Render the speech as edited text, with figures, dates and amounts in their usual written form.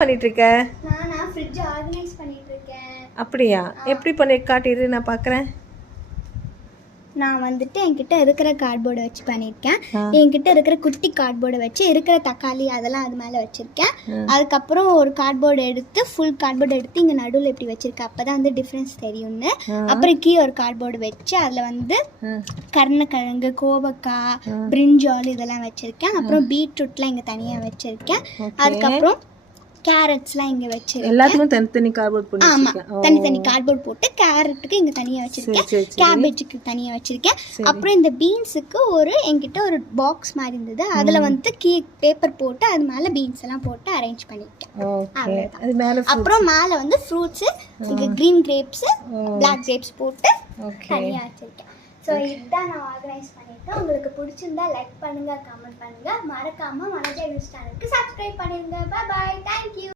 பண்ணிட்டு இருக்க? நானா ஃப்ரிட்ஜ் ஆர்கனைஸ் பண்ணிட்டு இருக்கேன். அப்படியா? எப்படி பண்ணி காட்டிடு, நான் பார்க்குறேன். நான் வந்துட்டு என்கிட்ட இருக்கிற கார்ட்போர்டை வச்சு பண்ணியிருக்கேன். என்கிட்ட இருக்கிற குட்டி கார்ட்போர்டை வச்சு இருக்கிற தக்காளி அதெல்லாம் அது மேலே வச்சுருக்கேன். அதுக்கப்புறம் ஒரு கார்ட்போர்டு எடுத்து ஃபுல் கார்ட்போர்டு எடுத்து இங்கே நடுவில் எப்படி வச்சுருக்கேன், அப்போ தான் வந்து டிஃப்ரென்ஸ் தெரியும்னு. அப்புறம் கீழே ஒரு கார்ட்போர்டு வச்சு அதில் வந்து கருணக்கிழங்கு, கோவக்காய், பிரிஞ்சால் இதெல்லாம் வச்சுருக்கேன். அப்புறம் பீட்ரூட்லாம் இங்கே தனியாக வச்சுருக்கேன். அதுக்கப்புறம் கேரட்ஸ்லாம் இங்கே வச்சிருக்கேன். எல்லாத்துக்கும் தனித்தனி கார்ட்போர்ட் போட்டு. ஆமாம், தனித்தனி கார்ட்போர்ட் போட்டு கேரட்டுக்கு இங்கே தனியாக வச்சுருக்கேன், கேபேஜுக்கு தனியாக வச்சுருக்கேன். அப்புறம் இந்த பீன்ஸுக்கு என்கிட்ட ஒரு பாக்ஸ் மாதிரி இருந்தது, அதில் வந்து பேப்பர் போட்டு அது மேலே பீன்ஸ் எல்லாம் போட்டு அரேஞ்ச் பண்ணியிருக்கேன். அப்புறம் மேலே வந்து ஃப்ரூட்ஸு, இங்கே க்ரீன் கிரேப்ஸு, பிளாக் கிரேப்ஸ் போட்டு தனியாக வச்சுருக்கேன். ஸோ இதுதான் நான் ஆர்கனைஸ் பண்ணியிருக்கேன். உங்களுக்கு பிடிச்சிருந்தா லைக் பண்ணுங்கள், கமெண்ட் பண்ணுங்கள், மறக்காமல் மனோஜா நியூஸ் சேனலுக்கு சப்ஸ்கிரைப் பண்ணிடுங்க. பாய் பாய், தேங்க்யூ.